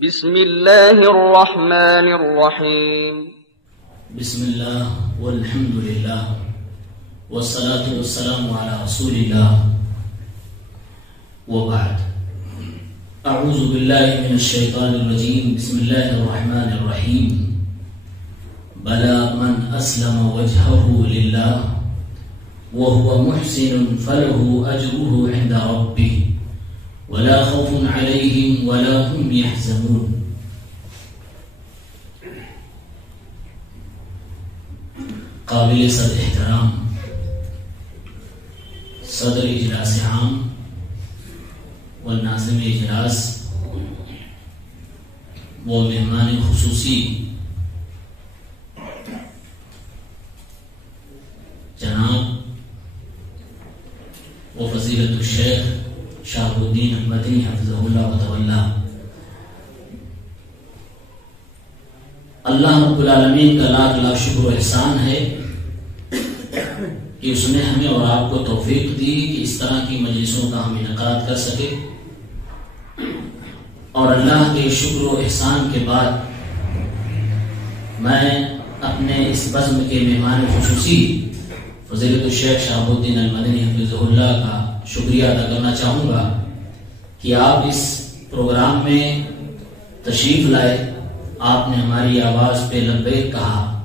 بسم الله الرحمن الرحيم. بسم الله والحمد لله والصلاة والسلام على رسول الله وبعد. أعوذ بالله من الشيطان الرجيم. بسم الله الرحمن الرحيم. بلى من أسلم وجهه لله وهو محسن فله أجره عند ربه ولا خوف عليهم ولا هم يحزنون. قابل صدر احترام صدر اجلاس عام والناظم اجلاس و مہمان خصوصی جناب و فضیلت الشیخ شہاب الدین المدنی حفظہ اللہ و تولا، اللہ رب العالمین کا لاکھ لاکھ شکر و احسان ہے کہ اس نے ہمیں اور آپ کو توفیق دی کہ اس طرح کی مجلسوں کا ہم انعقاد کر سکے، اور اللہ کے شکر و احسان کے بعد میں اپنے اس بزم کے مہمان خصوصی فضیلت الشیخ شہاب الدین المدنی حفظہ اللہ کا شکریہ ادا کرنا چاہوں گا کہ آپ اس پروگرام میں تشریف لائے، آپ نے ہماری آواز پہ لبیک کہا،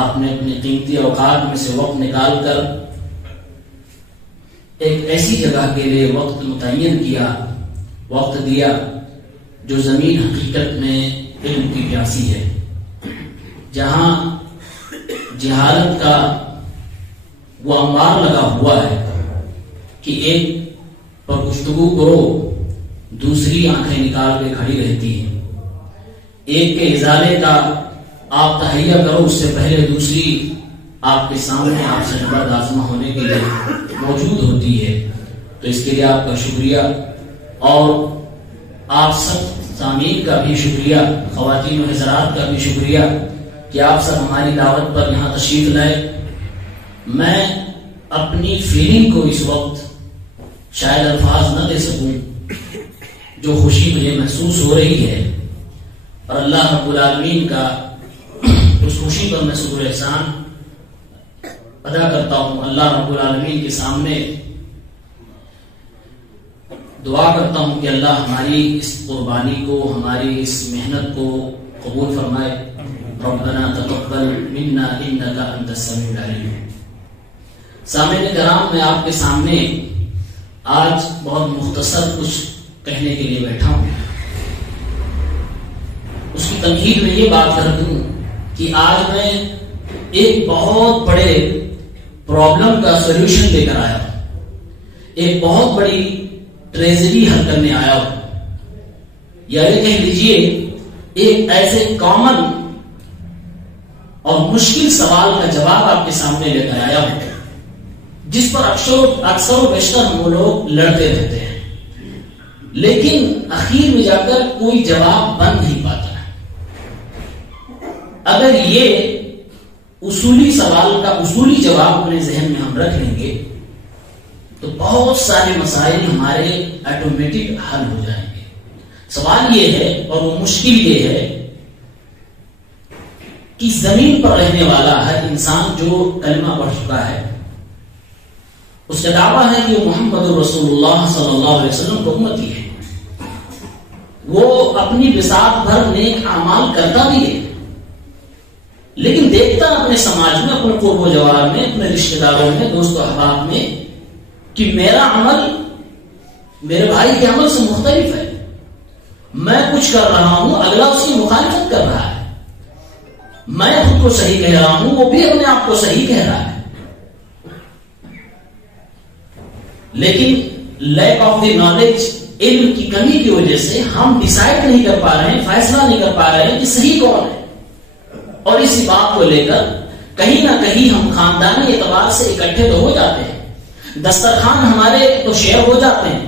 آپ نے اپنے قیمتی اوقات میں سے وقت نکال کر ایک ایسی جگہ کے لیے وقت متعین کیا، وقت دیا جو زمین حقیقت میں علم کی پیاسی ہے، جہاں جہالت کا وہ انبار لگا ہوا ہے کہ ایک پر گفتگو کرو دوسری آنکھیں نکال کے کھڑی رہتی ہیں، ایک کے ازالے کا آپ تہیہ کرو اس سے پہلے دوسری آپ کے سامنے آپ سے نبرد آزما ہونے کے لیے موجود ہوتی ہے۔ تو اس کے لیے آپ کا شکریہ، اور آپ سب سامعین کا بھی شکریہ، خواتین و حضرات کا بھی شکریہ کہ آپ سب ہماری دعوت پر یہاں تشریف لائے۔ میں اپنی فیلنگ کو اس وقت شاید الفاظ نہ دے سکوں جو خوشی مجھے محسوس ہو رہی ہے، اور اللہ رب العالمین کا اس خوشی پر میں شکر احسان ادا کرتا ہوں۔ اللہ رب العالمین کے سامنے دعا کرتا ہوں کہ اللہ ہماری اس قربانی کو، ہماری اس محنت کو قبول فرمائے۔ ربنا تقبل منا انک انت السمیع العلیم۔ سامعین کرام، میں آپ کے سامنے آج بہت مختصر کچھ کہنے کے لیے بیٹھا ہوں۔ اس کی تمہید میں یہ بات کر دوں کہ آج میں ایک بہت بڑے پرابلم کا سولوشن لے کر آیا ہوں، ایک بہت بڑی ٹریجڈی حل کرنے آیا ہوں، یا یہ کہہ لیجیے ایک ایسے کامن اور مشکل سوال کا جواب آپ کے سامنے لے کر آیا ہوں جس پر اکثر و بیشتر ہم لوگ لڑتے رہتے ہیں، لیکن اخیر میں جا کر کوئی جواب بن نہیں پاتا ہے۔ اگر یہ اصولی سوال کا اصولی جواب اپنے ذہن میں ہم رکھ لیں گے تو بہت سارے مسائل ہمارے آٹومیٹک حل ہو جائیں گے۔ سوال یہ ہے، اور وہ مشکل یہ ہے کہ زمین پر رہنے والا ہر انسان جو کلمہ پڑھ چکا ہے، اس کا دعویٰ ہے کہ وہ محمد رسول اللہ صلی اللہ علیہ وسلم کو امتی ہے، وہ اپنی بساط بھر نیک اعمال کرتا بھی ہے، لیکن دیکھتا اپنے سماج میں، اپنے قرب و جوار میں، اپنے رشتہ داروں میں، دوست و احباب میں کہ میرا عمل میرے بھائی کے عمل سے مختلف ہے، میں کچھ کر رہا ہوں، اگلا اس کی مخالفت کر رہا ہے، میں خود کو صحیح کہہ رہا ہوں، وہ بھی اپنے آپ کو صحیح کہہ رہا ہے، لیکن لیک آف دی نالج، علم کی کمی کی وجہ سے ہم ڈیسائیڈ نہیں کر پا رہے ہیں، فیصلہ نہیں کر پا رہے ہیں کہ صحیح کون ہے، اور اسی بات کو لے کر کہیں نہ کہیں ہم خاندانی اعتبار سے اکٹھے تو ہو جاتے ہیں، دسترخوان ہمارے تو شیئر ہو جاتے ہیں،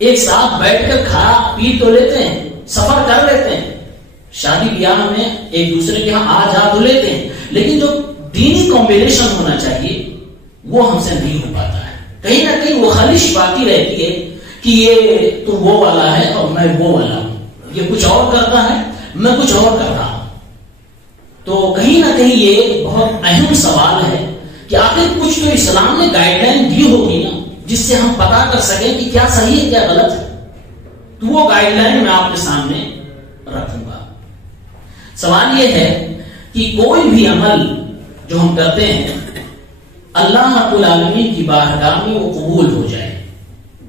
ایک ساتھ بیٹھ کر کھا پی تو لیتے ہیں، سفر کر لیتے ہیں، شادی بیاہ میں ایک دوسرے کے یہاں آ جا تو لیتے ہیں، لیکن جو دینی کمبینیشن ہونا چاہیے وہ ہم سے نہیں ہو پاتا ہے۔ کہیں نہ کہیں وہ خلش باقی رہتی ہے کہ یہ تو وہ والا ہے اور میں وہ والا ہوں، یہ کچھ اور کرتا ہے میں کچھ اور کر رہا ہوں. تو کہیں نہ کہیں یہ ایک بہت اہم سوال ہے کہ آخر کچھ تو اسلام نے گائیڈ لائن دی ہوگی نا جس سے ہم پتا کر سکیں کہ کیا صحیح ہے کیا غلط ہے. تو وہ گائیڈ لائن میں آپ کے سامنے رکھوں گا. سوال یہ ہے کہ کوئی بھی عمل جو ہم کرتے ہیں اللہ رب العالمین کی بارگاہ میں وہ قبول ہو جائے،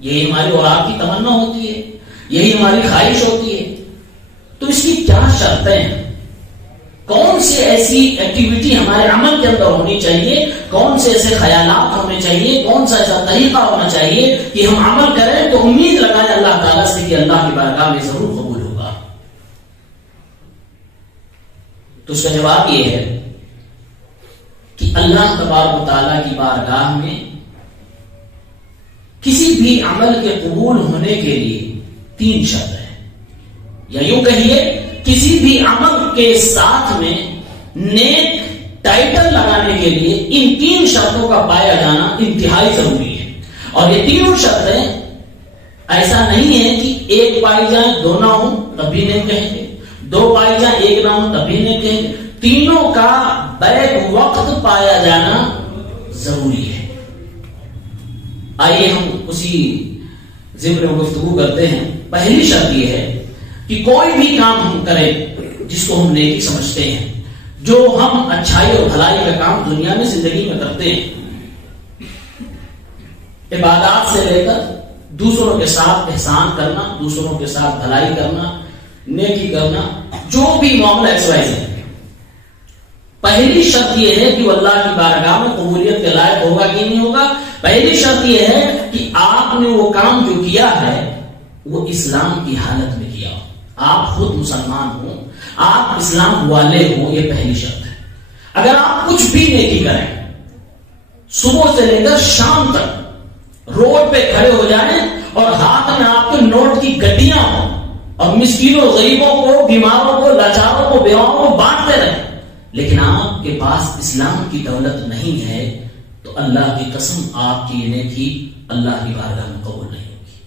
یہی ہماری اور آپ کی تمنا ہوتی ہے، یہی ہماری خواہش ہوتی ہے. تو اس کی کیا شرطیں ہیں؟ کون سے ایسی ایکٹیویٹی ہمارے عمل کے اندر ہونی چاہیے، کون سے ایسے خیالات ہونے چاہیے، کون سا ایسا طریقہ ہونا چاہیے کہ ہم عمل کریں تو امید لگائیں اللہ تعالیٰ سے کہ اللہ کی بارگاہ میں ضرور قبول ہوگا. تو اس کا جواب یہ ہے کہ اللہ تبارک و تعالیٰ کی بارگاہ میں کسی بھی عمل کے قبول ہونے کے لیے 3 شرط ہیں، یا یوں کہیے کسی بھی عمل کے ساتھ میں نیک ٹائٹل لگانے کے لیے ان 3 شرطوں کا پایا جانا انتہائی ضروری ہے. اور یہ 3 شرطیں ایسا نہیں ہے کہ ایک پائی جائیں 2 نہ ہوں تب بھی نہیں کہیں گے، 2 پائی جائیں 1 نہ ہوں تب بھی نہیں کہیں گے. تینوں کا بیک وقت پایا جانا ضروری ہے. آئیے ہم اسی ذکر میں گفتگو کرتے ہیں. پہلی شرط یہ ہے کہ کوئی بھی کام ہم کریں جس کو ہم نیکی سمجھتے ہیں، جو ہم اچھائی اور بھلائی کا کام دنیا میں زندگی میں کرتے ہیں، عبادات سے لے کر دوسروں کے ساتھ احسان کرنا، دوسروں کے ساتھ بھلائی کرنا، نیکی کرنا، جو بھی معاملہ ایکسرسائز ہے، پہلی شرط یہ ہے کہ وہ اللہ کی بارگاہ میں قبولیت کے لائق ہوگا کہ نہیں ہوگا. پہلی شرط یہ ہے کہ آپ نے وہ کام جو کیا ہے وہ اسلام کی حالت میں کیا ہو، آپ خود مسلمان ہوں، آپ اسلام والے ہوں. یہ پہلی شرط ہے. اگر آپ کچھ بھی نیکی کریں، صبح سے لے کر شام تک روڈ پہ کھڑے ہو جائیں اور ہاتھ میں آپ کے نوٹ کی گڈیاں ہوں اور مسکینوں غریبوں کو، بیماروں کو، لاچاروں کو، بیواؤں کو بانٹتے رہیں، لیکن آپ کے پاس اسلام کی دولت نہیں ہے، تو اللہ کی قسم آپ کی نیکی اللہ کی بارگاہ میں قبول نہیں ہوگی.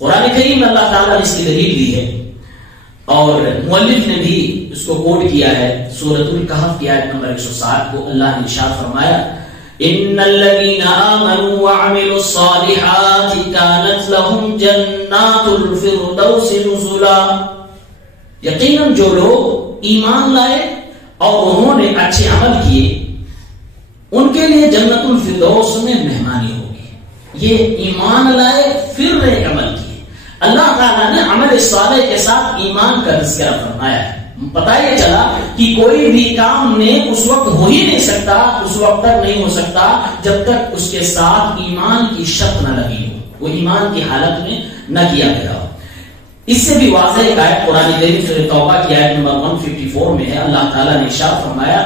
قرآن کریم میں اللہ تعالیٰ نے اس کی دلیل دی ہے اور مؤلف نے بھی اس کو کوٹ کیا ہے. سورۃ الکہف کی آیت نمبر 160 کو اللہ نے ارشاد فرمایا، ان الذين آمنوا وعملوا الصالحات كانت لهم جنات الفردوس نزلا. یقیناً جو لوگ ایمان لائے اور انہوں نے اچھے عمل کیے ان کے لیے جنت الفردوس میں مہمانی ہوگی. یہ ایمان لائے پھر نیک عمل کیے. اللہ تعالیٰ نے عمل صالح کے ساتھ ایمان کا تذکرہ فرمایا ہے. پتا یہ چلا کہ کوئی بھی کام نیک اس وقت ہو ہی نہیں سکتا، اس وقت تک نہیں ہو سکتا جب تک اس کے ساتھ ایمان کی شرط نہ لگی ہو، وہ ایمان کی حالت میں نہ کیا گیا ہو. اس سے بھی واضح ایک آیت قرآن کریم سورۃ توبہ کی آیت نمبر 154 میں ہے. اللہ تعالیٰ نے ارشاد فرمایا،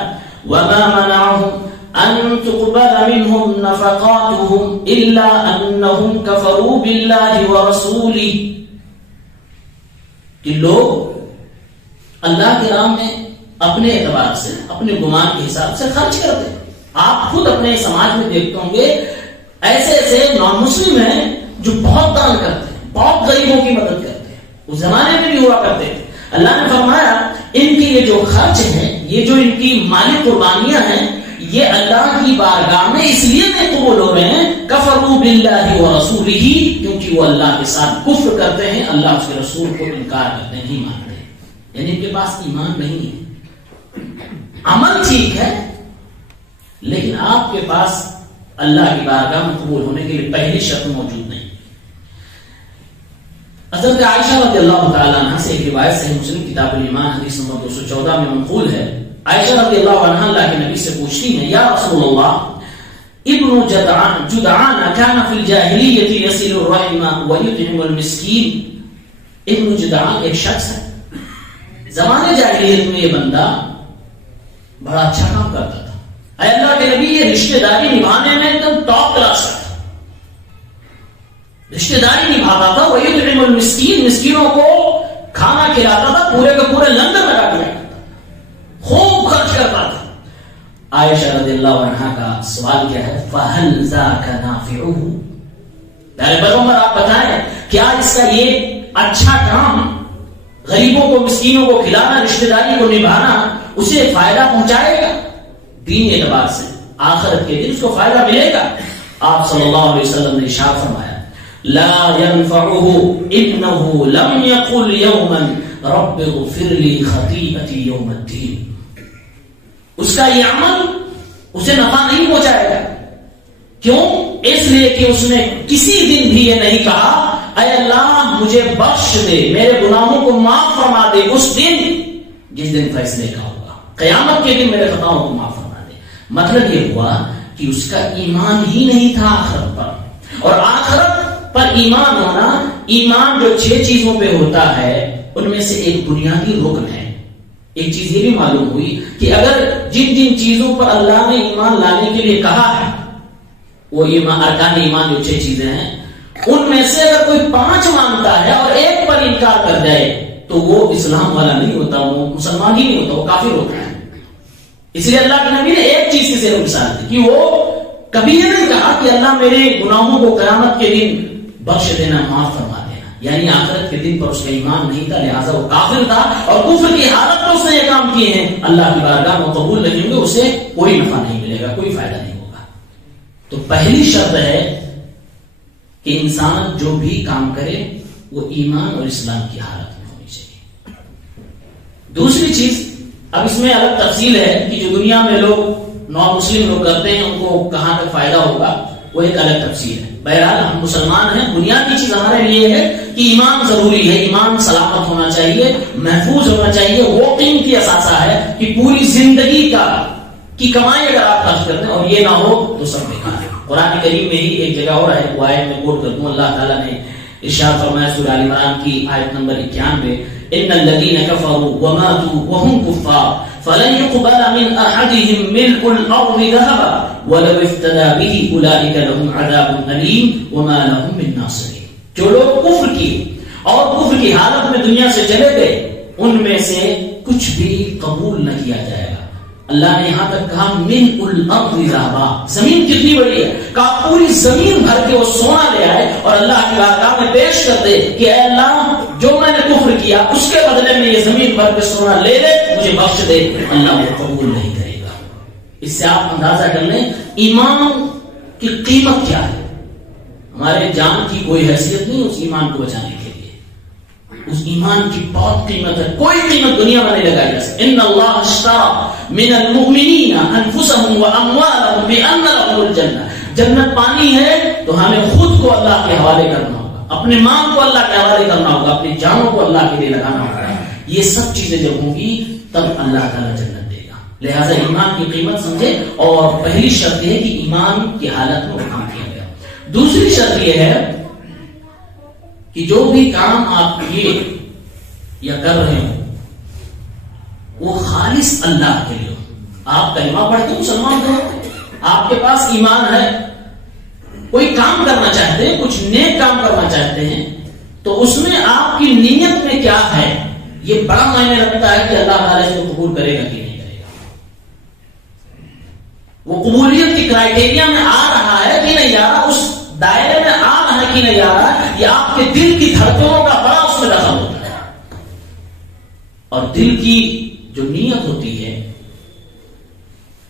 وَمَا مَنَعَهُمْ أَن تُقْبَلَ مِنْهُمْ نَفَقَاتُهُمْ إِلَّا أَنَّهُمْ كَفَرُوا بِاللَّهِ وَرَسُولِهِ. کہ لوگ اللہ کے راہ میں اپنے اعتبار سے، اپنے گمان کے حساب سے خرچ کرتے ہیں. آپ خود اپنے سماج میں دیکھتے ہوں گے ایسے ایسے نان مسلم ہیں جو بہت دان کرتے ہیں، بہت غریبوں کی مدد کرتے ہیں. اس زمانے میں بھی ہوا کرتے تھے. اللہ نے فرمایا ان کے یہ جو خرچ ہیں، یہ جو ان کی مالی قربانیاں ہیں، یہ اللہ کی بارگاہ میں اس لیے نہیں قبول ہو رہے ہیں کفروا باللہ ورسولہ، کیونکہ وہ اللہ کے ساتھ کفر کرتے ہیں، اللہ اس کے رسول کو انکار کرتے ہیں، نہیں مانتے. یعنی ان کے پاس ایمان نہیں ہے، عمل ٹھیک ہے لیکن آپ کے پاس اللہ کی بارگاہ میں قبول ہونے کے لیے پہلی شرط موجود نہیں. حضرت عائشہ رضی اللہ تعالیٰ عنہ سے ایک روایت صحیح مسلم کتاب الایمان حدیث نمبر 214 میں منقول ہے. عائشہ رضی اللہ عنہ اللہ کے نبی سے پوچھتی ہیں، یا رسول اللہ، ابن جدعان كان في الجاہلیۃ يصل الرحم ويطعم المسکین. ابن جدعان ایک شخص ہے، زمانے جاہلیت میں یہ بندہ بڑا اچھا کام کرتا تھا. اے اللہ کے نبی، یہ رشتہ داری نبھانے میں ایک دم ٹاپ کلاس کا تھا، رشتہ داری نبھاتا تھا. وہ یطعم المسکین، مسکینوں کو کھانا کھلاتا تھا، پورے کے پورے لنگر لگا دیا کرتا تھا، خوب خرچ کرتا تھا. عائشہ رضی اللہ عنہا کا سوال کیا ہے، فَهَلْ ذَاكَ نَافِعُهُ، پیارے پیغمبر آپ بتائیں کیا اس کا یہ اچھا کام غریبوں کو مسکینوں کو کھلانا رشتہ داری کو نبھانا اسے فائدہ پہنچائے گا؟ دینی اعتبار سے آخرت کے دن اس کو فائدہ ملے گا؟ آپ صلی اللہ علیہ وسلم نے ارشاد فرمایا لا ينفعه انه لم يقل يوما رب اغفر لي خطيئتي يوم الدين. اس کا یہ عمل اسے نفع نہیں پہنچائے گا. کیوں؟ اس لیے کہ اس نے کسی دن بھی یہ نہیں کہا اے اللہ مجھے بخش دے، میرے گناہوں کو معاف فرما دے. اس دن جس دن فیصلے کا ہوگا، قیامت کے دن میرے خطاؤں کو معاف فرما دے. مطلب یہ ہوا کہ اس کا ایمان ہی نہیں تھا آخرت پر. اور آخرت پر ایمان ہونا، ایمان جو 6 چیزوں پہ ہوتا ہے ان میں سے ایک بنیادی رکن ہے. ایک چیز یہ بھی معلوم ہوئی کہ اگر جن جن چیزوں پر اللہ نے ایمان لانے کے لیے کہا ہے وہ ایمان، ارکان ایمان جو 6 چیزیں ہیں، ان میں سے اگر کوئی 5 مانتا ہے اور ایک پر انکار کر جائے تو وہ اسلام والا نہیں ہوتا، وہ مسلمان ہی نہیں ہوتا، وہ کافر ہوتا ہے. اس لیے اللہ کے نبی نے ایک چیز کی صرف مثال دی کہ وہ کبھی یہ نہیں کہا کہ اللہ میرے گناہوں کو قیامت کے دن بخش دینا، معاف فرما دینا. یعنی آخرت کے دن پر اس کا ایمان نہیں تھا، لہٰذا وہ کافر تھا اور کفر کی حالت میں اس نے یہ کام کیے ہیں، اللہ کی بارگاہ میں قبول نہیں ہوں گے، اسے کوئی نفع نہیں ملے گا، کوئی فائدہ نہیں ہوگا. تو پہلی شرط ہے کہ انسان جو بھی کام کرے وہ ایمان اور اسلام کی حالت میں ہونی چاہیے. دوسری چیز، اب اس میں الگ تفصیل ہے کہ جو دنیا میں لوگ نان مسلم لوگ کرتے ہیں ان کو کہاں تک فائدہ ہوگا، وہ ایک الگ تفصیل ہے. بہرحال ہم مسلمان ہیں، بنیادی چیز ہمارے لیے ہے کہ ایمان ضروری ہے، ایمان سلامت ہونا چاہیے، محفوظ ہونا چاہیے. وہ قیمتی اثاثہ ہے کہ پوری زندگی کی کمائی اگر آپ خرچ کرتے ہیں اور یہ نہ ہو تو سب بیکار ہے. قرآن کریم میں ہی ایک جگہ اور ہے، وہ آیت میں کوٹ کر دوں. اللہ تعالیٰ نے ارشاد فرمایا سورہ آل عمران کی آیت نمبر 91 ان الذين كفروا وماتوا وهم كفار فلن يقبل من احدهم ملء الارض ذهبا ولو افتدى به اولئك لهم عذاب اليم وما لهم من ناصرين. جو لوگ کفر کیے اور کفر کی حالت میں دنیا سے چلے گئے ان میں سے کچھ بھی قبول نہ کیا جائے گا. اللہ نے یہاں تک کہا ملء الارض ذهبا، زمین کتنی بڑی ہے، کہا پوری زمین بھر کے وہ سونا لے آئے اور اللہ کی بارگاہ میں پیش کر دے کہ اے اللہ جو میں نے کفر کیا اس کے بدلے میں یہ زمین بھر کے سونا لے لے، مجھے بخش دے. اللہ وہ قبول نہیں کرے گا. اس سے آپ اندازہ کر لیں ایمان کی قیمت کیا ہے. ہمارے جان کی کوئی حیثیت نہیں اس ایمان کو بچانے کے لیے. اس ایمان کی بہت قیمت ہے، کوئی قیمت دنیا میں نہیں لگائی جا سکتی. ان اللہ اشترى من المؤمنین انفسهم واموالهم بان لهم الجنہ. جنت پانی ہے تو ہمیں خود کو اللہ کے حوالے کرنا ہوگا، اپنے مال کو اللہ کے حوالے کرنا ہوگا، اپنی جانوں کو اللہ کے لیے لگانا ہوگا. یہ سب چیزیں جب ہوں گی تب اللہ تعالیٰ جنت دے گا. لہٰذا ایمان کی قیمت سمجھے. اور پہلی شرط یہ ہے کہ ایمان کی حالت میں وہ کام کیا گیا. دوسری شرط یہ ہے کہ جو بھی کام آپ کیے یا کر رہے ہو وہ خالص اللہ کے لیے ہو. آپ کلمہ پڑھتے ہو، مسلمان ہو، آپ کے پاس ایمان ہے، کوئی کام کرنا چاہتے ہیں، کچھ نیک کام کرنا چاہتے ہیں تو اس میں آپ کی نیت میں کیا ہے یہ بڑا معنی رکھتا ہے کہ اللہ تعالیٰ اس کو قبول کرے گا کہ نہیں کرے گا. وہ قبولیت کی کرائٹیریا میں آ رہا ہے کہ نہیں آ رہا، اس دائرے میں آ رہا ہے کہ نہیں آ رہا، یہ آپ کے دل کی دھڑکنوں کا بڑا اس میں دخل ہوتا ہے. اور دل کی جو نیت ہوتی ہے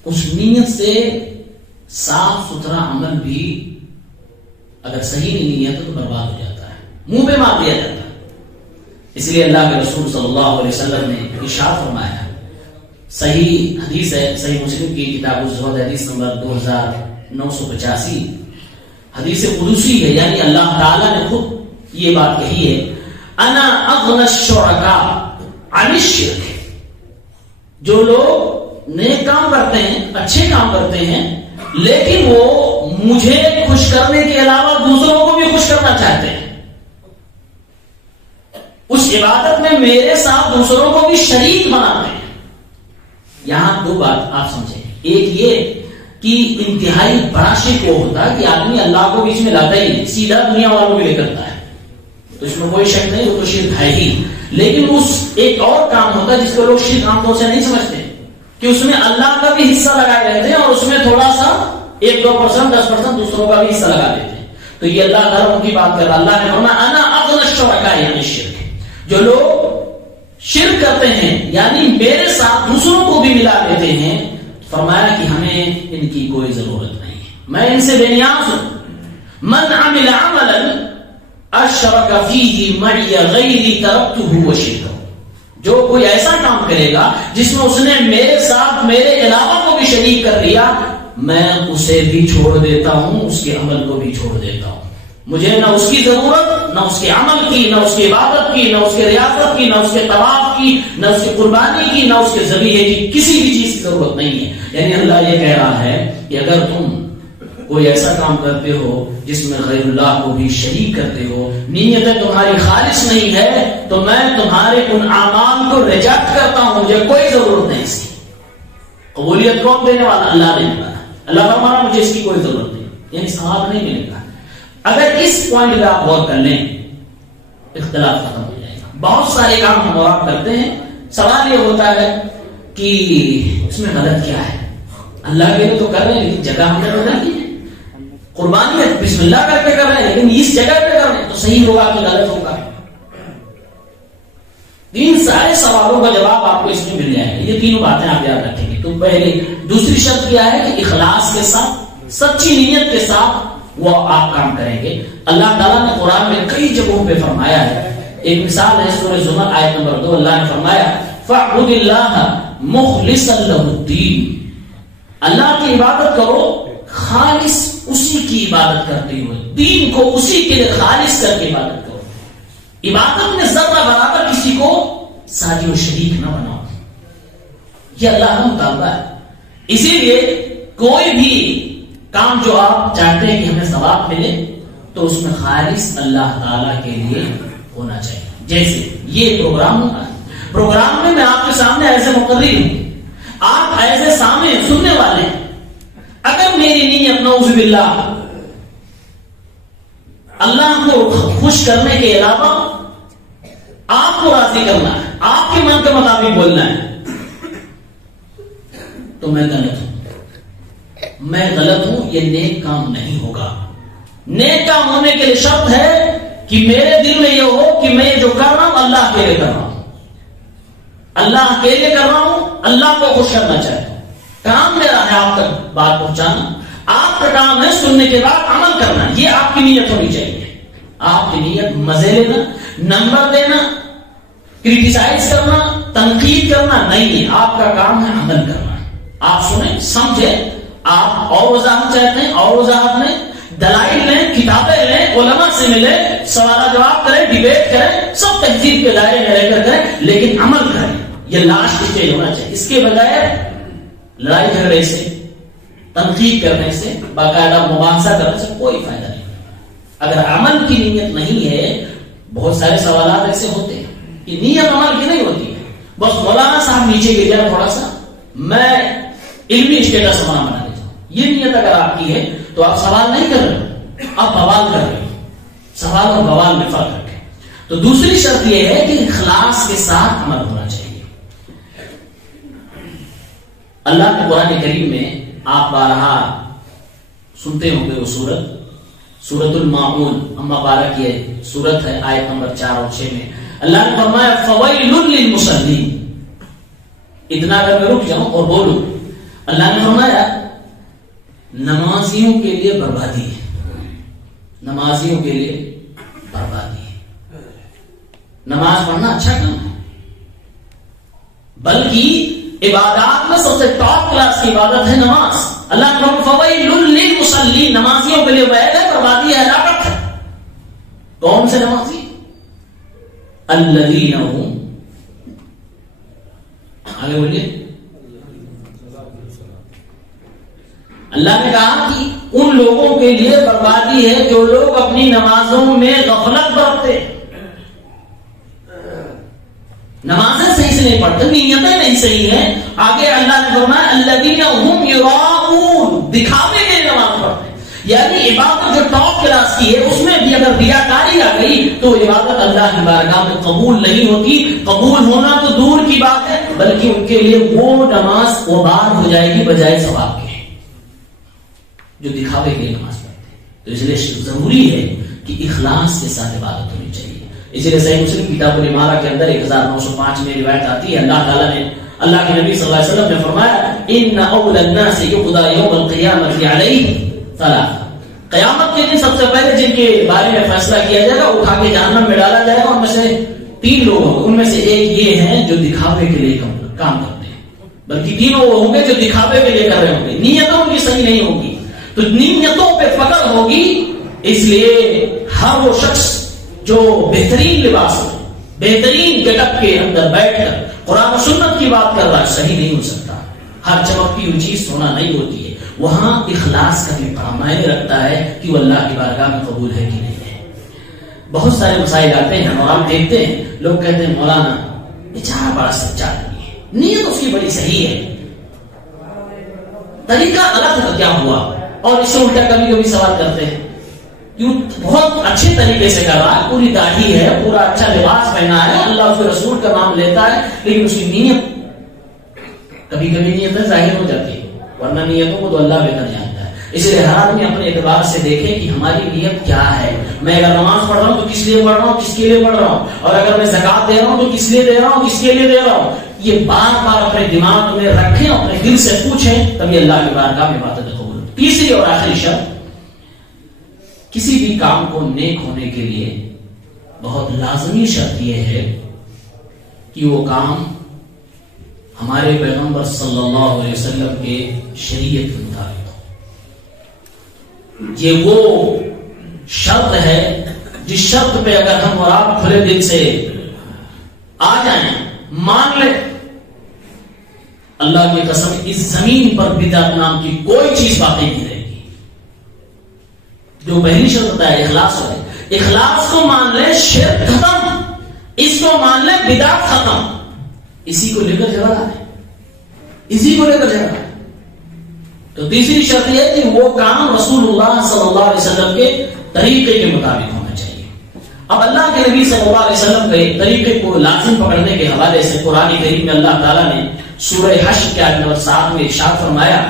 اس نیت سے صاف ستھرا عمل بھی اگر صحیح نہیں ہے تو برباد ہو جاتا ہے، منہ پہ مار دیا جاتا ہے. اس لیے اللہ کے رسول صلی اللہ علیہ وسلم نے ارشاد فرمایا، صحیح حدیث ہے، صحیح مسلم کی کتاب الزہد حدیث نمبر 2985، حدیث قدسی ہے، یعنی اللہ تعالیٰ نے خود یہ بات کہی ہے انا اغنى الشرکاء عن الشرک. جو لوگ نیک کام کرتے ہیں، اچھے کام کرتے ہیں، لیکن وہ مجھے خوش کرنے کے علاوہ دوسروں کو بھی خوش کرنا چاہتے ہیں، اس عبادت میں میرے ساتھ دوسروں کو بھی شریک بناتے ہیں. یہاں دو بات آپ سمجھیں. ایک یہ کہ انتہائی بڑا شرک وہ ہوتا ہے کہ آدمی اللہ کو بیچ میں لاتا ہی نہیں، سیدھا دنیا والوں کو لے کرتا ہے، تو اس میں کوئی شک نہیں، وہ تو شرک ہے ہی. لیکن اس ایک اور کام ہوتا ہے جس کو لوگ شرک عام طور سے نہیں سمجھتے کہ اس میں اللہ کا بھی حصہ لگائے رہتے ہیں اور اس میں تھوڑا سا 1-2% 10% دوسروں کا بھی حصہ لگا دیتے ہیں. تو یہ اللہ تعالیٰ کی بات کر رہا. اللہ نے فرمایا انا اغنى الشركاء عن الشرك. جو لوگ شرک کرتے ہیں یعنی میرے ساتھ دوسروں کو بھی ملا دیتے ہیں, فرمایا کہ ہمیں ان کی کوئی ضرورت نہیں ہے, میں ان سے بے نیاز ہوں. من عمل عملا اشرک فیہ معی غیری ترکتہ وشرکہ. جو کوئی ایسا کام کرے گا جس میں اس نے میرے ساتھ میرے علاوہ کو بھی شریک کر دیا, میں اسے بھی چھوڑ دیتا ہوں, اس کے عمل کو بھی چھوڑ دیتا ہوں. مجھے نہ اس کی ضرورت, نہ اس کے عمل کی, نہ اس کی عبادت کی, نہ اس کے ریاضت کی, نہ اس کے طواف کی, نہ اس کی قربانی کی, نہ اس کے ذبیحے کی, کسی بھی چیز کی ضرورت نہیں ہے. یعنی اللہ یہ کہہ رہا ہے کہ اگر تم کوئی ایسا کام کرتے ہو جس میں غیر اللہ کو بھی شریک کرتے ہو, نیتیں تمہاری خالص نہیں ہے, تو میں تمہارے ان اعمال کو ریجیکٹ کرتا ہوں, مجھے کوئی ضرورت نہیں اس کی. قبولیت کون دینے والا؟ اللہ دینے والا. اللہ فرمانا مجھے اس کی کوئی ضرورت نہیں, یعنی ثواب نہیں ملے گا. اگر اس پوائنٹ پہ آپ غور کر لیں اختلاف ختم ہو جائے گا. بہت سارے کام ہم اور آپ کرتے ہیں, سوال یہ ہوتا ہے کہ اس میں غلط کیا ہے؟ اللہ کے لیے تو کر رہے ہیں لیکن جگہ ہم نے بدل کی ہے. قربانی ہے بسم اللہ کر کے کر رہے ہیں لیکن اس جگہ پہ کر رہے ہیں, تو صحیح ہوگا کہ غلط ہوگا؟ ان سارے سوالوں کا جواب آپ کو اس میں مل جائے گا. یہ تینوں باتیں آپ یاد رکھیں گے. تو پہلے دوسری شرط کیا ہے کہ اخلاص کے ساتھ, سچی نیت کے ساتھ وہ آپ کام کریں گے. اللہ تعالیٰ نے قرآن میں کئی جگہوں پہ فرمایا ہے. ایک مثال ہے سورہ زمر آیت نمبر 2, اللہ نے فرمایا فاعبد اللہ مخلصا لہ الدین. اللہ کی عبادت کرو خالص اسی کی عبادت کرتے ہوئے, دین کو اسی کے لیے خالص کر کے عبادت کرو. عبادت میں ذرہ برابر کسی کو ساجی و شریک نہ بناؤ. یہ اللہ کا مطالبہ ہے. اسی لیے کوئی بھی کام جو آپ چاہتے ہیں کہ ہمیں ثواب ملے تو اس میں خالص اللہ تعالی کے لیے ہونا چاہیے. جیسے یہ پروگرام ہونا ہے, پروگرام میں آپ کے سامنے ایسے مقرر ہوں, آپ ایسے سامنے سننے والے ہیں. اگر میری نیت نعوذ باللہ اللہ کو خوش کرنے کے علاوہ آپ کو راضی کرنا ہے, آپ کے من کے مطابق بولنا ہے, تو میں غلط ہوں. میں غلط ہوں, یہ نیک کام نہیں ہوگا. نیک کام ہونے کے لیے شرط ہے کہ میرے دل میں یہ ہو کہ میں یہ جو کر رہا ہوں اللہ کے لیے کر رہا ہوں, اللہ کے لیے کر رہا ہوں, اللہ کو خوش کرنا چاہتا ہوں. کام میرا ہے آپ تک بات پہنچانا, آپ کا کام ہے سننے کے بعد عمل کرنا. یہ آپ کی نیت ہونی چاہیے. آپ کی نیت مزے لینا, نمبر دینا, کریٹیسائز کرنا, تنقید کرنا نہیں ہے. آپ کا کام ہے عمل کرنا. آپ سنیں, سمجھیں, آپ اور وضاحت چاہتے ہیں اور وضاحت لیں, دلائل لیں, کتابیں لیں, علماء سے ملیں, سوال جواب کریں, ڈیبیٹ کریں, سب تہذیب کے دائرے میں رہ کر کریں, لیکن عمل کریں. یہ لاسٹ اسٹیج ہونا چاہیے. اس کے بغیر لڑائی جھگڑے سے, تنقید کرنے سے, باقاعدہ مباحثہ کرنے سے کوئی فائدہ نہیں. اگر عمل کی نیت نہیں ہے, بہت سارے سوالات ایسے ہوتے ہیں کہ نیت عمل کی نہیں ہوتی ہے, بس مولانا صاحب نیچے گر جائے تھوڑا سا, میں علمی اسٹیٹس بنا دیتا ہوں. یہ نیت اگر آپ کی ہے تو آپ سوال نہیں کر رہے, آپ بوال کر رہے. سوال اور بوال میں فرق رکھیں. تو دوسری شرط یہ ہے کہ اخلاص کے ساتھ عمل ہونا چاہیے. اللہ کے قرآن کریم میں آپ بارہا سنتے ہوں گے وہ سورت الماعون, اما بارہ کی سورت ہے, آیت نمبر 4 اور 6 میں اللہ نے فرمایا فویل للمصلین. اتنا اگر میں رک جاؤں اور بولوں, اللہ نے فرمایا نمازیوں کے لیے بربادی ہے, نمازیوں کے لیے بربادی ہے. نماز پڑھنا اچھا کام ہے, بلکہ عبادات میں سب سے ٹاپ کلاس کی عبادت ہے نماز. اللہ نے فویل للمصلین, نمازیوں کے لیے ویل ہے, بربادی ہے, ہلاکت ہے. کون سے نمازی؟ الذین هم, آگے بولیے. اللہ نے کہا کہ ان لوگوں کے لیے بربادی ہے جو لوگ اپنی نمازوں میں غفلت برتتے, نمازیں صحیح سے نہیں پڑھتے, نیتیں نہیں صحیح ہیں. آگے اللہ نے فرمایا الذین هم یراؤون, دکھاوے کے لیے نماز پڑھتے ہیں. یعنی عبادت جو ٹاپ کلاس کی ہے اس میں بھی اگر ریاکاری آ گئی تو عبادت اللہ کی بارگاہ میں قبول نہیں ہوتی. قبول ہونا تو دور کی بات ہے, بلکہ ان کے لیے وہ نماز وبال ہو جائے گی بجائے ثواب کے, جو دکھاوے کے لیے نماز پڑھتے ہیں. تو اس لیے ضروری ہے کہ اخلاص کے ساتھ عبادت ہونی چاہیے. اسی لیے صحیح مسلم کتاب الامارہ کے اندر 1905 میں روایت آتی ہے, اللہ تعالیٰ نے, اللہ کے نبی صلی اللہ علیہ وسلم نے فرمایا ان اول الناس يقضى يوم القيامة عليه ثلاثة, قیامت کے دن سب سے پہلے جن کے بارے میں فیصلہ کیا جائے گا اٹھا کے جہنم میں ڈالا جائے گا, ان میں سے 3 لوگ ہوں گے. ان میں سے ایک یہ ہیں جو دکھاوے کے لیے کام کرتے ہیں, بلکہ 3 وہ ہوں گے جو دکھاوے کے لیے کر رہے ہوں گے, نیتوں کی صحیح نہیں ہوگی. تو نیتوں پہ پکڑ ہوگی, اس لیے ہر وہ شخص جو بہترین لباس میں, بہترین گیٹ اپ کے اندر بیٹھ کر قرآن و سنت کی بات کر رہا ہے, صحیح نہیں ہو سکتا. ہر چمکتی ہوئی چیز سونا نہیں ہوتی ہے. وہاں اخلاص کا بھی بڑا معنی رکھتا ہے کہ وہ اللہ کی بارگاہ میں قبول ہے کہ نہیں ہے. بہت سارے مسائل آتے ہیں اور آپ دیکھتے ہیں لوگ کہتے ہیں مولانا بیچارہ بڑا سچا نہیں ہے, نیت اس کی بڑی صحیح ہے, طریقہ غلط ہے کیا ہوا. اور اس سے الٹا کبھی کبھی سوال کرتے ہیں کیوں بہت اچھے طریقے سے کر رہا ہے, پوری داڑھی ہے, پورا اچھا لباس پہنا ہے, اللہ اس کے رسول کا نام لیتا ہے, لیکن اس کی نیت کبھی کبھی نیتیں ظاہر ہو جاتی ہے, ورنہ نیتوں کو تو اللہ بہتر جانتا ہے. اس لیے ہر آدمی اپنے اعتبار سے دیکھے کہ ہماری نیت کیا ہے. میں اگر نماز پڑھ رہا ہوں تو کس لیے پڑھ رہا ہوں, کس کے لیے پڑھ رہا ہوں, اور اگر میں زکات دے رہا ہوں تو کس لیے دے رہا ہوں, کس کے لیے دے رہا ہوں. یہ بار بار اپنے دماغ میں رکھیں, اپنے دل سے پوچھیں, تبھی اللہ کی بارگاہ میں عبادت قبول. تیسری اور آخری شرط, کسی بھی کام کو نیک ہونے کے لیے بہت لازمی شرط یہ ہے کہ وہ کام ہمارے پیغمبر صلی اللہ علیہ وسلم کے شریعت کے مطابق ہو. یہ وہ شرط ہے جس شرط پہ اگر ہم اور آپ کھلے دل سے آ جائیں, مان لیں, اللہ کی قسم اس زمین پر بدعت نام کی کوئی چیز باقی نہیں رہے گی. جو پہلی شرط ہوتا ہے اخلاص ہے, اخلاص کو مان لیں, شرک ختم, اس کو مان لیں, بدعت ختم. اسی کو لے کر جھگڑا ہے, اسی کو لے کر جھگڑا ہے. تو تیسری شرط یہ کہ وہ کام رسول اللہ صلی اللہ علیہ وسلم کے طریقے کے مطابق ہونا چاہیے. اب اللہ کے نبی صلی اللہ علیہ وسلم کے طریقے کو لازم پکڑنے کے حوالے سے قرآن کریم میں اللہ تعالیٰ نے سورہ حشر کے آیت نمبر 7 میں ارشاد فرمایا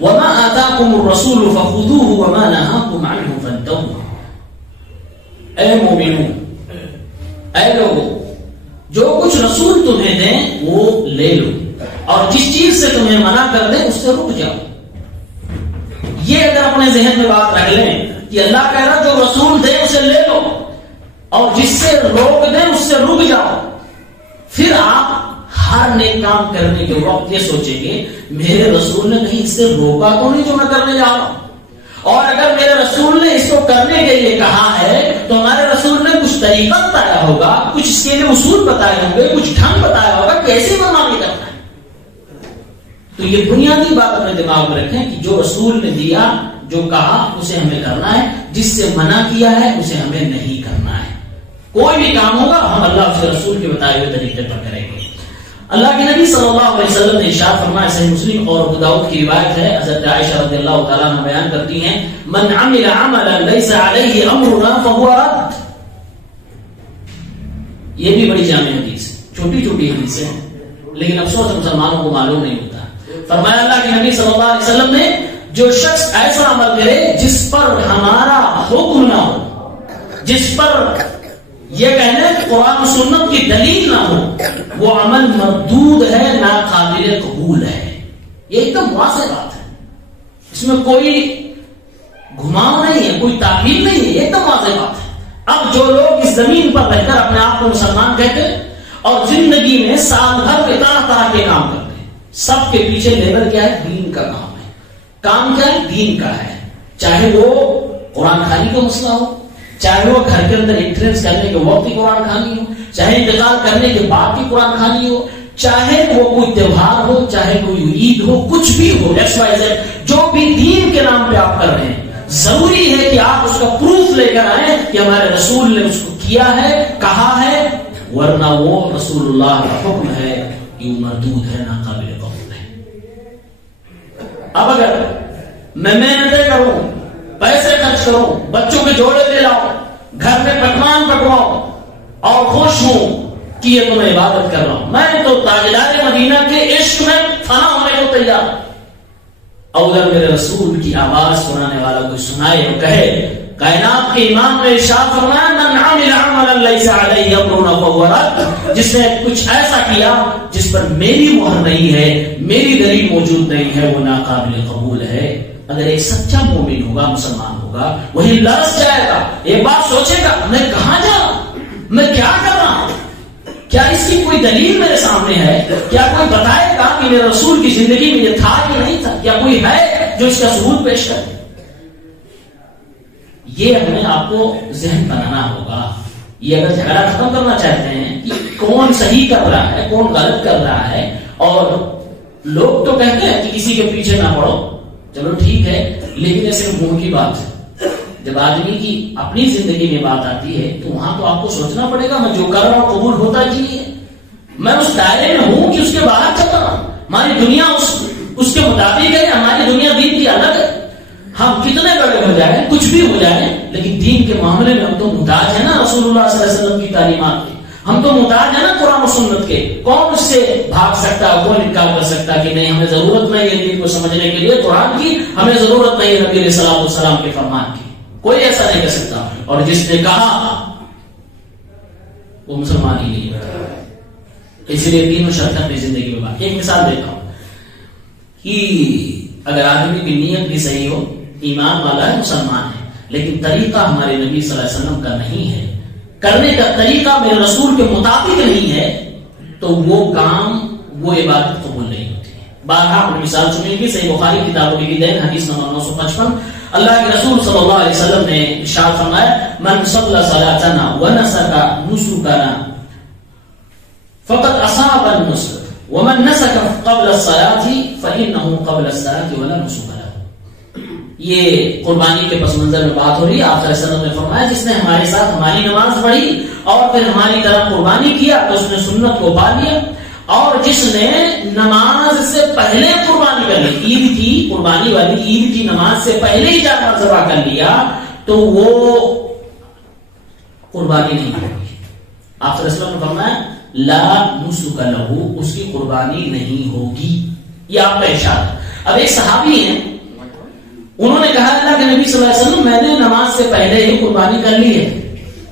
وَمَا آتَاكُمُ الرَّسُولُ فَخُذُوهُ وَمَا نَهَاكُمْ عَنْهُ فَانْتَهُوا. اے مومنون, اے لوگوں, جو کچھ رسول تمہیں دیں وہ لے لو, اور جس چیز سے تمہیں منع کر دیں اس سے رک جاؤ. یہ اگر اپنے ذہن میں بات رکھ لیں کہ اللہ کہہ رہا جو رسول دے اسے لے لو, اور جس سے روک دیں اس سے رک جاؤ, پھر آپ ہر نیک کام کرنے کے وقت یہ سوچیں گے میرے رسول نے کہیں اس سے روکا تو نہیں جو میں کرنے جا رہا ہوں, اور اگر میرے رسول نے اس کو کرنے کے لیے کہا ہے تو ہمارے رسول نے کچھ طریقہ بتایا ہوگا, کچھ اس کے لیے اصول بتائے ہوں گے, کچھ ڈھنگ بتایا ہوگا کیسے منمانی کرنا ہے. تو یہ بنیادی بات اپنے دماغ میں رکھیں کہ جو رسول نے دیا, جو کہا اسے ہمیں کرنا ہے, جس سے منع کیا ہے اسے ہمیں نہیں کرنا ہے. کوئی بھی کام ہوگا ہم اللہ کے رسول کے بتائے ہوئے طریقے پر کریں گے. اللہ کے نبی صلی اللہ علیہ وسلم نے ارشاد فرمایا, صحیح مسلم اور ابو داؤد کی روایت ہے, حضرت عائشہ رضی اللہ تعالیٰ عنہ بیان کرتی ہیں من عمل عملا ليس عليه امرنا فهو رد. یہ بھی بڑی جامع حدیث ہے, چھوٹی چھوٹی حدیث ہے, لیکن افسوس مسلمانوں کو معلوم نہیں ہوتا. فرمایا اللہ کے نبی صلی اللہ علیہ وسلم نے جو شخص ایسا عمل کرے جس پر ہمارا حکم نہ ہو, جس پر یہ کہنے قرآن و سنت کی دلیل نہ ہو, وہ عمل مردود ہے, ناقابل قبول ہے. یہ ایک دم واضح بات ہے, اس میں کوئی گھماؤ نہیں ہے, کوئی تعبیر نہیں ہے, ایک دم واضح بات ہے. اب جو لوگ اس زمین پر رہ کر اپنے آپ کو مسلمان کہتے ہیں اور زندگی میں سال بھر کے طرح طرح کے کام کرتے ہیں, سب کے پیچھے لیبل کیا ہے, دین کا کام ہے. کام کیا ہے, دین کا ہے. چاہے وہ قرآن خوانی کا مسئلہ ہو, چاہے وہ گھر کے اندر انٹرنس کرنے کے وقت کی قرآن خوانی ہو, چاہے انتقال کرنے کے بعد کی قرآن خوانی ہو, چاہے وہ کوئی تہوار ہو, چاہے کوئی عید ہو, کچھ بھی ہو, جو بھی دین کے نام پہ آپ کر رہے ہیں, ضروری ہے کہ آپ اس کا پروف لے کر آئیں کہ ہمارے رسول نے اس کو کیا ہے, کہا ہے, ورنہ وہ رسول اللہ کا حکم ہے کہ وہ مردود ہے, ناقابل قبول ہے. اب اگر میں محنتیں کروں, پیسے خرچ کروں, بچوں کے جوڑے دے لاؤں, گھر میں پکوان پکواؤں اور خوش ہوں کہ یہ تو میں عبادت کر رہا ہوں, میں تو تاجدار مدینہ کے عشق میں فنا ہونے کو تیار ہوں, اور اگر میرے رسول کی آواز سنانے والا کوئی سنائے اور کہے کائنات کے امام نے ارشاد فرمایا من عمل عملا لیس علیہ امرنا فہو رد، جس نے کچھ ایسا کیا جس پر میری مہر نہیں ہے، میری دلیل موجود نہیں ہے، وہ ناقابل قبول ہے۔ اگر ایک سچا مومن ہوگا، مسلمان ہوگا، وہی لرز جائے گا، ایک بات سوچے گا میں کہاں جا رہا ہوں، میں کیا کر رہا ہوں، کیا اس کی کوئی دلیل میرے سامنے ہے، کیا کوئی بتائے گا کہ میرے رسول کی زندگی میں یہ تھا کہ نہیں تھا، کیا کوئی ہے جو اس کا ثبوت پیش کرے؟ یہ ہمیں آپ کو ذہن بنانا ہوگا۔ یہ اگر جھگڑا ختم کرنا چاہتے ہیں کہ کون صحیح کر رہا ہے کون غلط کر رہا ہے، اور لوگ تو کہتے ہیں کہ کسی کے پیچھے نہ پڑو، چلو ٹھیک ہے، لیکن ایسے منہ کی بات ہے، جب آدمی کی اپنی زندگی میں بات آتی ہے تو وہاں تو آپ کو سوچنا پڑے گا میں جو کر رہا ہوں قبول ہوتا کہ نہیں ہے، میں اس دائرے میں ہوں کہ اس کے باہر چل رہا ہوں، ہماری دنیا اس کے مطابق ہے، ہماری دنیا دین کی الگ ہے، ہم کتنے بڑے ہو جائیں کچھ بھی ہو جائیں لیکن دین کے معاملے میں ہم تو محتاج ہیں نا رسول اللہ صلی اللہ علیہ وسلم کی تعلیمات کے، ہم تو محتاج ہیں نا قرآن و سنت کے، کون اس سے بھاگ سکتا ہے، کون انکار کر سکتا کہ نہیں ہمیں ضرورت نہیں ہے دین کو سمجھنے کے لیے قرآن کی، ہمیں ضرورت نہیں ہے نبی علیہ الصلوۃ والسلام کے فرمان کی، کوئی ایسا نہیں کر سکتا، اور جس نے کہا وہ مسلمان ہی نہیں ہے۔ اس لیے تینوں شرط اپنی زندگی میں بات، ایک مثال دیتا ہوں کہ اگر آدمی کی نیت بھی صحیح ہو، ایمان والا ہے، مسلمان ہے، لیکن طریقہ ہمارے نبی صلی اللہ علیہ وسلم کا نہیں ہے، کرنے کا طریقہ میرے رسول کے مطابق نہیں ہے، تو وہ کام وہ عبادت قبول نہیں ہوتی ہے۔ بارہا اپنی مثال سنیں گی، صحیح بخاری کتاب العقیدہ حدیث نمبر 955، اللہ کے رسول صلی اللہ علیہ وسلم نے ارشاد فرمایا من صلی صلاتنا ونسک نسکنا فقد اصاب النسک ومن نسک قبل الصلاة فإنه قبل الصلاة ولا نسک له۔ یہ قربانی کے پس منظر میں بات ہو رہی ہے، آپ صلی اللہ علیہ وسلم نے فرمایا جس نے ہمارے ساتھ ہماری نماز پڑھی اور پھر ہماری طرف قربانی کیا تو اس نے سنت کو پا لیا، اور جس نے نماز سے پہلے قربانی کر لی، عید کی قربانی والی عید کی نماز سے پہلے ہی جانور ذبح کر لیا تو وہ قربانی نہیں ہوگی۔ آپ صلی اللہ علیہ وسلم نے فرمایا لا نسک لہ، اس کی قربانی نہیں ہوگی، یہ آپ کا ارشاد۔ اب ایک صحابی ہیں، انہوں نے کہا اللہ کے نبی صلی اللہ علیہ وسلم میں نے نماز سے پہلے ہی قربانی کر لی ہے،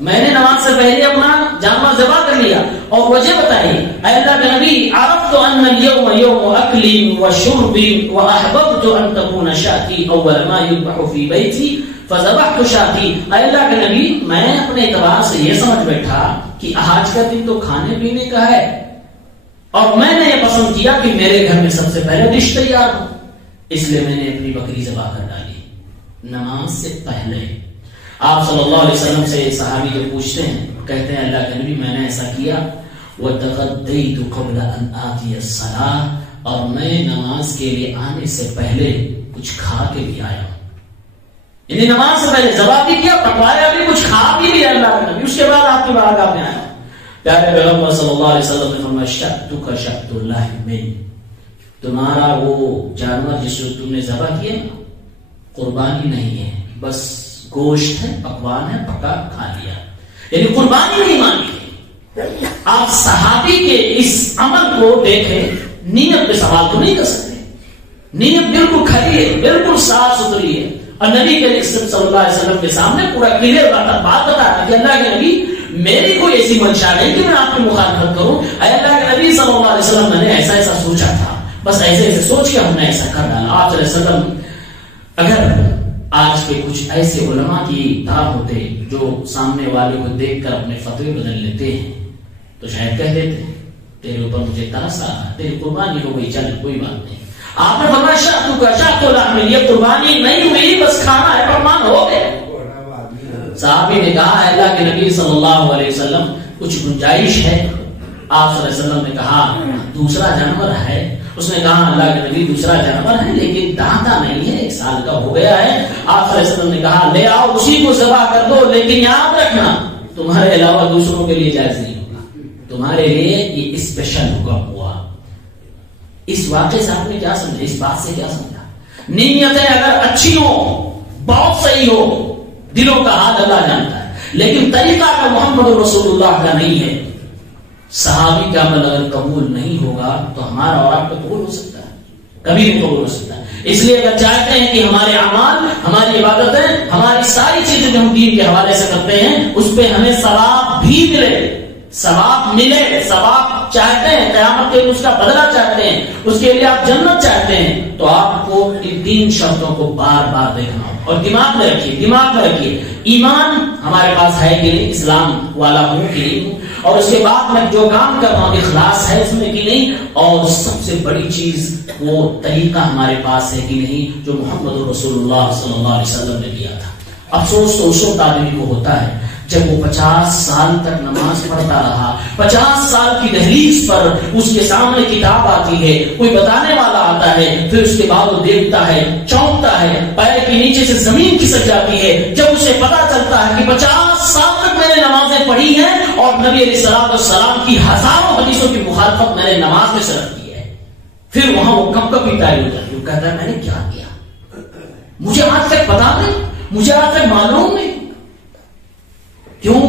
میں نے نماز سے پہلے اپنا جانور ذبح کر لیا، اور وجہ بتائیے اے اللہ کے نبی عرفت ان اليوم يوم اكل وشرب واحببت ان تكون شاتي اول ما يذبح في بيتي فذبحت شاتي۔ اے اللہ کے نبی میں اپنے اعتبار سے یہ سمجھ بیٹھا کہ آج کا دن تو کھانے پینے کا ہے، اور میں نے یہ پسند کیا کہ میرے گھر میں سب سے پہلے ڈش تیار ہو، اس لیے میں نے اپنی بکری ذبح کر ڈالی نماز سے پہلے۔ آپ صلی اللہ علیہ وسلم سے صحابی جو پوچھتے ہیں کہتے ہیں اللہ کے نبی میں نے ایسا کیا وَتَغَدَّيْتُ قَبْلَ أَنْ آتِيَ الصَّلَاةِ، اور میں نماز کے لیے آنے سے پہلے کچھ کھا کے بھی آیا ہوں، یعنی نماز سے پہلے ذبح بھی کیا، پکوایا بھی، کچھ کھا بھی لیا اللہ کے نبی، اس کے بعد آپ کی بارگاہ میں آیا۔ پیارے پیغمبر صلی اللہ علیہ وسلم نے فرمایا شَأْتُكَ شَأْتُ اللَّهِ مِنْ، تمہارا وہ جانور جس کو تم نے ذبح کیا قربانی نہیں ہے، بس گوشت ہے، پکوان ہے، پکا کھا لیا، یعنی قربانی نہیں مانی۔ آپ صحابی کے اس عمل کو دیکھیں، نیت پہ سوال تو نہیں کر سکتے، نیت بالکل کھری ہے، بالکل صاف ستھری ہے، اور نبی کے صلی اللہ علیہ وسلم کے سامنے پورا کلیئر بات بتا کہ اللہ کے نبی میری کوئی ایسی منشا نہیں کہ میں آپ کی مخالفت کروں، اے اللہ کے نبی صلی اللہ علیہ وسلم میں نے ایسا ایسا سوچا تھا، بس ایسے ایسے سوچ کے ہم نے ایسا کر ڈالا۔ آپ صلی اللہ علیہ وسلم اگر آج کے کچھ ایسے علماء کی طرح ہوتے جو سامنے والے کو دیکھ کر اپنے فتوے بدل لیتے ہیں تو شاید کہہ دیتے تیرے اوپر مجھے ترس آ رہا، تیری قربانی ہو گئی، چل کوئی بات نہیں۔ آپ نے فرمایا شاۃ اللحم، یہ قربانی نہیں ہوئی، بس کھانا ہے، فرمان ہو گئے۔ صحابی نے کہا اللہ کے نبی صلی اللہ علیہ وسلم کچھ گنجائش ہے؟ آپ صلی اللہ علیہ وسلم نے کہا دوسرا جانور ہے۔ اس نے کہا اللہ کے نبی دوسرا جانور ہے لیکن دانتا نہیں ہے، 1 سال کا ہو گیا ہے۔ آپ صلی اللہ علیہ وسلم نے کہا لے آؤ اسی کو ذبح کر دو، لیکن یاد رکھنا تمہارے علاوہ دوسروں کے لیے جائز نہیں ہوگا، تمہارے لیے یہ اسپیشل حکم ہوا۔ اس واقعے سے آپ نے کیا سمجھا، اس بات سے کیا سمجھا؟ نیتیں اگر اچھی ہو، بہت صحیح ہو، دلوں کا حال اللہ جانتا ہے، لیکن طریقہ کا محمد رسول اللہ کا نہیں ہے۔ صحابی کا عمل اگر قبول نہیں ہوگا تو ہمارا اور آپ کا قبول ہو سکتا ہے؟ کبھی نہیں قبول ہو سکتا ہے۔ اس لیے اگر چاہتے ہیں کہ ہمارے اعمال، ہماری عبادتیں، ہماری ساری چیزیں جو ہم دین کے حوالے سے کرتے ہیں اس پہ ہمیں ثواب بھی ملے، ثواب ملے، ثواب چاہتے ہیں، قیامت کے اس کا بدلہ چاہتے ہیں، اس کے لیے آپ جنت چاہتے ہیں، تو آپ کو ان 3 شرطوں کو بار بار دیکھنا ہو اور دماغ میں رکھیے ایمان ہمارے پاس ہے کہ نہیں، اسلام والا ہوں کہ نہیں ہوں، اور اس کے بعد میں جو کام کر رہا ہوں اخلاص ہے اس میں کہ نہیں، اور سب سے بڑی چیز وہ طریقہ ہمارے پاس ہے کہ نہیں جو محمد رسول اللہ صلی اللہ علیہ وسلم نے دیا تھا۔ افسوس تو اس وقت آدمی کو ہوتا ہے جب وہ 50 سال تک نماز پڑھتا رہا، 50 سال کی دہلیز پر اس کے سامنے کتاب آتی ہے، کوئی بتانے والا آتا ہے، پھر اس کے بعد وہ دیکھتا ہے، چونکتا ہے، پیر کے نیچے سے زمین کھسک جاتی ہے جب اسے پتا چلتا ہے کہ 50 سال تک میں نے نمازیں پڑھی ہیں اور نبی علیہ السلام کی ہزاروں حدیثوں کی مخالفت میں نے نماز میں صرف کی ہے۔ پھر وہاں وہ کب کبھی تاری ہو جاتی ہے، وہ کہتا ہے میں نے کیا کیا، مجھے آج تک پتا نہیں، مجھے آج تک معلوم نہیں۔ کیوں؟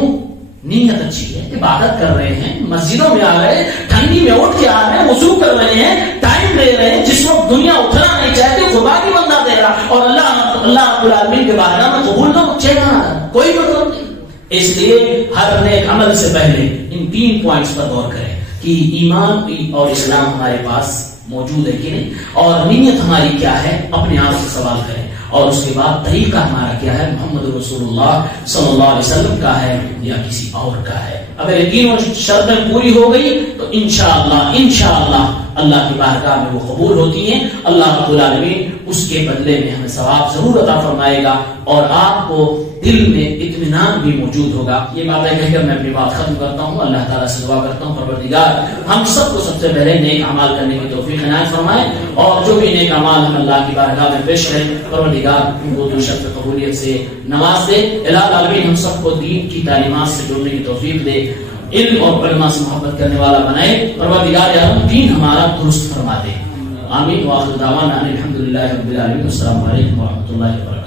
نیت اچھی ہے، عبادت کر رہے ہیں، مسجدوں میں آ رہے ہیں، ٹھنڈی میں اٹھ کے آ رہے ہیں، وضو کر رہے ہیں، ٹائم لے رہے ہیں، جس وقت دنیا اٹھنا نہیں چاہتی قربانی بندہ دے رہا، اور اللہ رب العالمین کے بارے میں قبول نہ چاہیے، کوئی مطلب نہیں۔ اس لیے ہر نیک عمل سے پہلے ان 3 پوائنٹس پر غور کریں کہ ایمان اور اسلام ہمارے پاس موجود ہے کہ نہیں، اور نیت ہماری کیا ہے، اپنے آپ سے سوال کریں، اور اس کے بعد طریقہ ہمارا کیا ہے، محمد رسول اللہ صلی اللہ علیہ وسلم کا ہے یا کسی اور کا ہے۔ اگر یہ 3 شرطیں پوری ہو گئی تو انشاءاللہ اللہ کی بارگاہ میں وہ قبول ہوتی ہیں، اللہ رب العالمین اس کے بدلے میں ہمیں ثواب ضرور عطا فرمائے گا، اور آپ کو دل میں اطمینان بھی موجود ہوگا۔ یہ باتیں کہہ کر میں اپنی بات ختم کرتا ہوں، اللہ تعالیٰ سے دعا کرتا ہوں پروردگار ہم سب کو سب سے پہلے نیک اعمال کرنے کی توفیق عنایت فرمائے، اور جو بھی نیک اعمال ہم اللہ کی بارگاہ میں پیش کریں پروردگار ان کو شرط قبولیت سے نواز دے۔ الہ العالمین ہم سب کو دین کی تعلیمات سے جڑنے کی توفیق دے، علم اور علماء سے محبت کرنے والا بنائے، پروردگار یا رب دین ہمارا درست فرما دے۔ آمین۔ وآخر دعوانا الحمدللہ رب العالمین۔ السلام علیکم ورحمۃ اللہ وبرکاتہ۔